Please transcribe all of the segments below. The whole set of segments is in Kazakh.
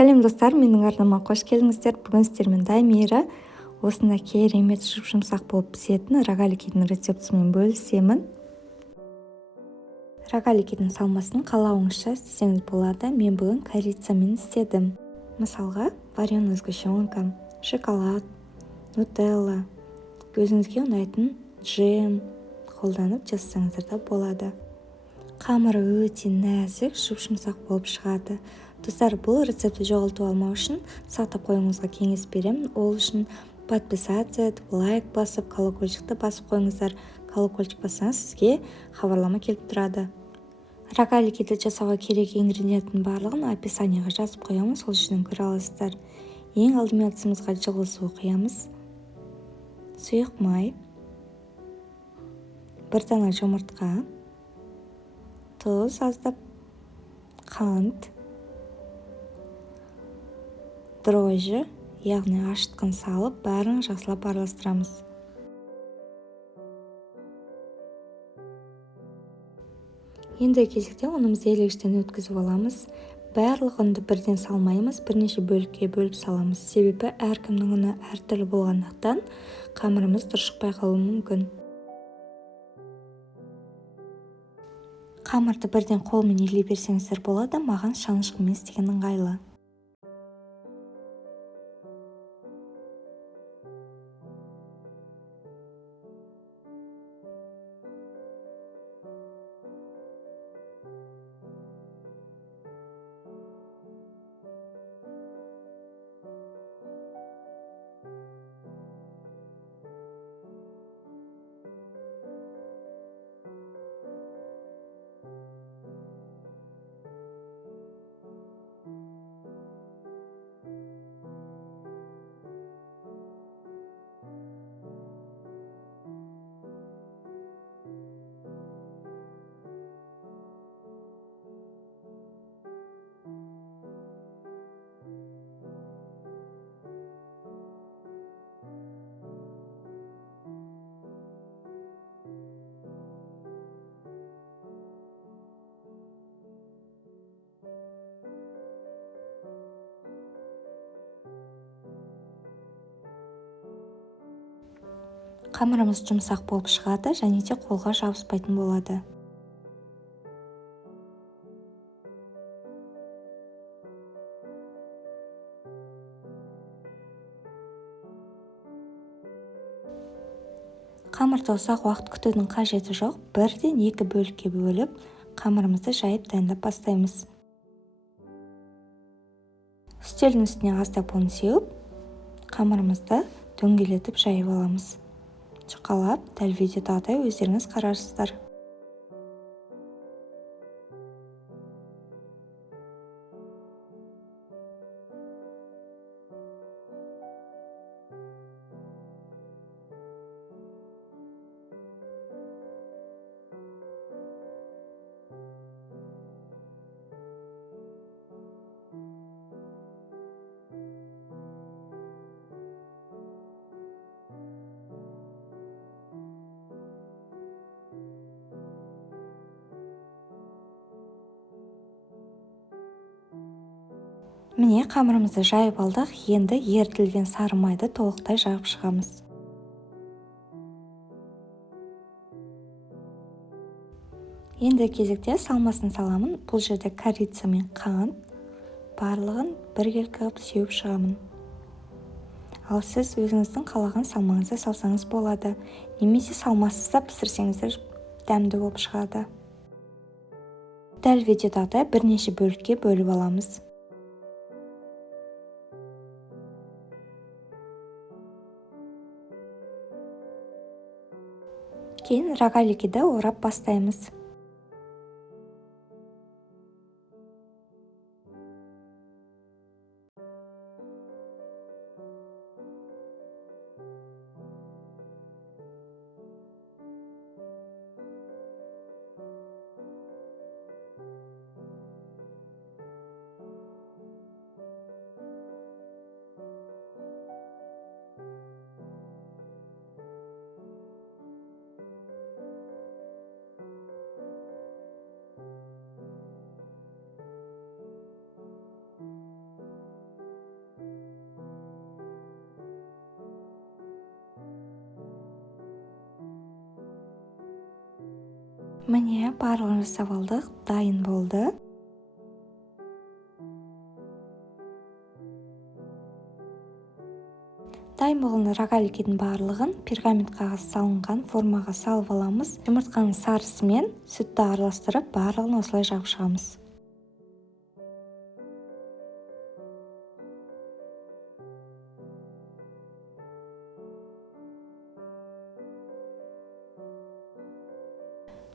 Сәлем достар, менің арнама қош келдіңіздер. Бүгін сіздермен Даймира осындай керемет жұмсақ болып пісетін рогаликидің рецептісімен бөлісемін. Рогаликидің салмасын қалауыңызша істесеңіз болады. Мен бүгін корицамен істедім. Мысалға, вареная сгущенка, шоколад, нутелла, өзіңізге ұнайтын джем қолданып жасасаңыздар да болады. Қамыры өте нәзік, жұмсақ болып шығады. Достар, бұл рецепті жоғалтып алмау үшін сақтап қойыңызға кеңес беремін. Ол үшін подписаться етіп, лайк басып, колокольчикті басып қойыңыздар. Колокольчик бассаңыз сізге хабарлама келіп тұрады. Рогаликиді жасауға керек ингредиенттің барлығын описанияға жазып қоямын, сол жерден көре аласыздар. Ең алдымен ыдысымызға жылы су құямыз. Сұйық май, бір дана жұмыртқа, тұз аздап, қант, дрожжи, яғни ашытқын салып, бәрін жақсылап араластырамыз. Енді кезекте ұнымызды елегіштен өткізіп аламыз. Барлық ұнды бірден салмаймыз, бірнеше бөлікке бөліп саламыз. Себебі әркімнің ұны әртүрлі болғандықтан қамырымыз дұрыс шықпай қалуы мүмкін. Қамырды бірден қолмен елей берсеңіздер болады, маған шанышқымен істеген ыңғайлы. Қамырымыз жұмсақ болып шығады және де қолға жабыспайтын болады. Қамырды ұзақ уақыт күтудің қажеті жоқ. Бірден екі бөлікке бөліп, қамырымызды жайып дайындап бастаймыз. Үстелдің үстіне аздап ұн сеуіп, қамырымызды дөңгелетіп жайып аламыз. Жұқалап, дәл видеодағыдай өздеріңіз қарарсыздар. Міне, қамырымызды жайып алдық. Енді ерітілген сары майды толықтай жағып шығамыз. Енді кезекте салмасын саламын. Бұл жерде корица мен қант барлығын біркелкі қылып сеуіп шығамын. Ал сіз өзіңіздің қалаған салмаңызды салсаңыз болады. Немесе салмасыз да пісірсеңіздер дәмді болып шығады. Дәл видеодағыдай бірнеше бөлікке бөліп аламыз. Кейін рогаликиді орап бастаймыз. Міне барлығын жасап алдық, дайын болды. Дайын болған рогаликтердің барлығын пергамент қағаз салынған формаға салып аламыз. Жұмыртқаның сарысы мен сүтті араластырып, барлығын осылай жағып шығамыз.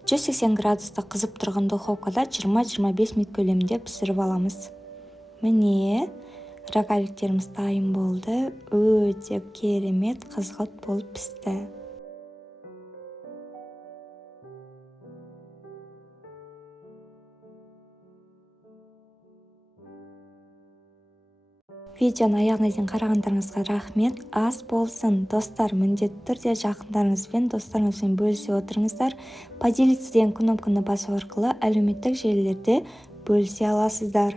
градуста қызып тұрған духовкада 20-25 минут көлемінде пісіріп аламыз. Міне рогаликтеріміз дайын болды. Өте керемет қызғылт болып пісті. Видеоны аяғына дейін қарағандарыңызға рахмет. Ас болсын. Достар, міндетті түрде жақындарыңызбен, достарыңызбен бөлісе отырыңыздар. Поделиться деген кнопканы басу арқылы әлеуметтік желілерде бөлісе аласыздар.